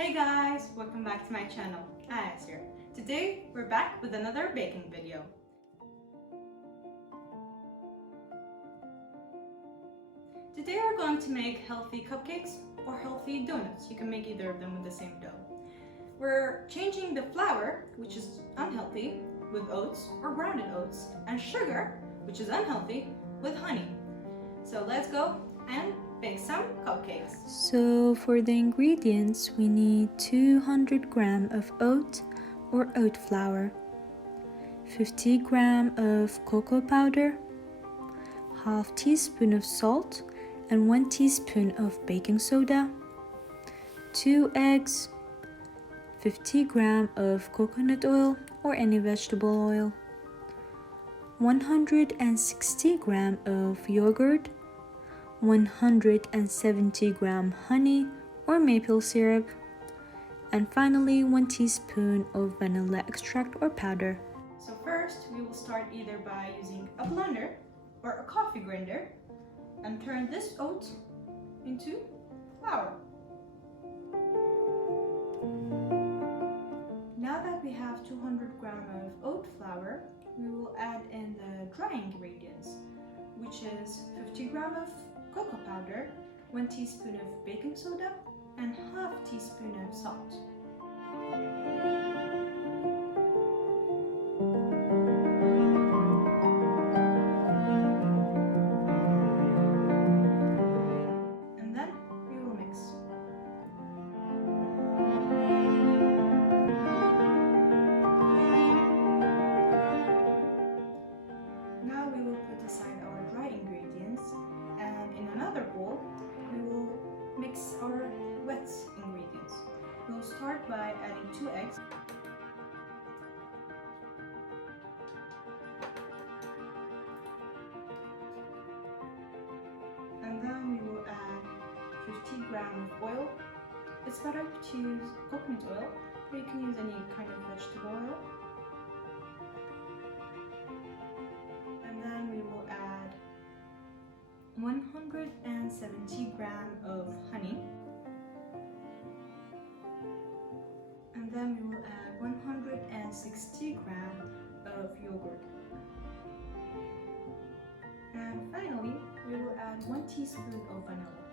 Hey guys, welcome back to my channel. Alex here. Today we're back with another baking video. Today we're going to make healthy cupcakes or healthy donuts. You can make either of them with the same dough. We're changing the flour, which is unhealthy, with oats or grounded oats, and sugar, which is unhealthy, with honey. So let's go and bake some cupcakes. So for the ingredients, we need 200 grams of oat or oat flour, 50 grams of cocoa powder, half teaspoon of salt, and 1 teaspoon of baking soda, 2 eggs, 50 grams of coconut oil or any vegetable oil, 160 grams of yogurt, 170 grams honey or maple syrup, and finally 1 teaspoon of vanilla extract or powder. So first, we will start either by using a blender or a coffee grinder and turn this oat into flour. Now that we have 200 grams of oat flour, we will add in the dry ingredients, which is 50 grams of cocoa powder, 1 teaspoon of baking soda, and half teaspoon of salt. And then we will mix. Now we will put aside our dry ingredients, and in another bowl we will mix our wet ingredients. We'll start by adding 2 eggs, and then we will add 50 grams of oil. It's better to use coconut oil, but you can use any kind of vegetable oil. And then we will add 170 grams of honey. And then we will add 160 grams of yogurt. And finally, we will add 1 teaspoon of vanilla.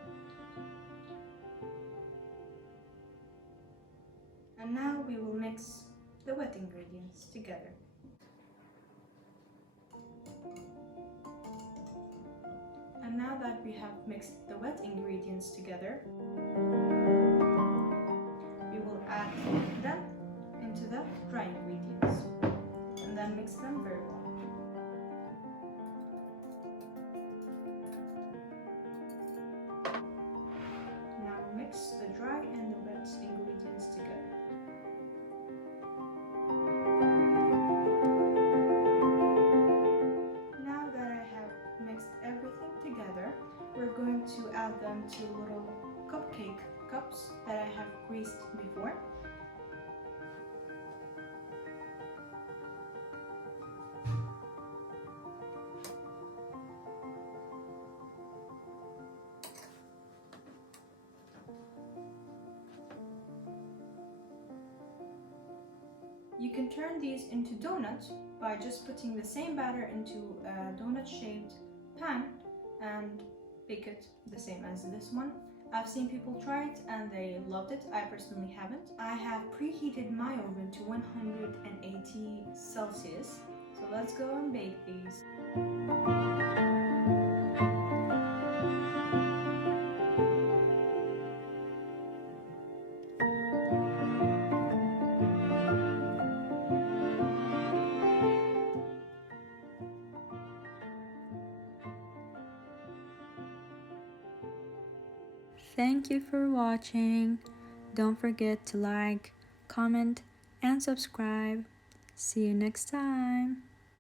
And now we will mix the wet ingredients together. And now that we have mixed the wet ingredients together, we will add them into the dry ingredients and then mix them very well. Now mix the dry and the wet ingredients together. Now that I have mixed everything together, we're going to add them to little cupcake cups that I have greased before. You can turn these into donuts by just putting the same batter into a donut-shaped pan and bake it the same as this one. I've seen people try it and they loved it. I personally haven't. I have preheated my oven to 180 Celsius. So let's go and bake these. Thank you for watching. Don't forget to like, comment, and subscribe. See you next time.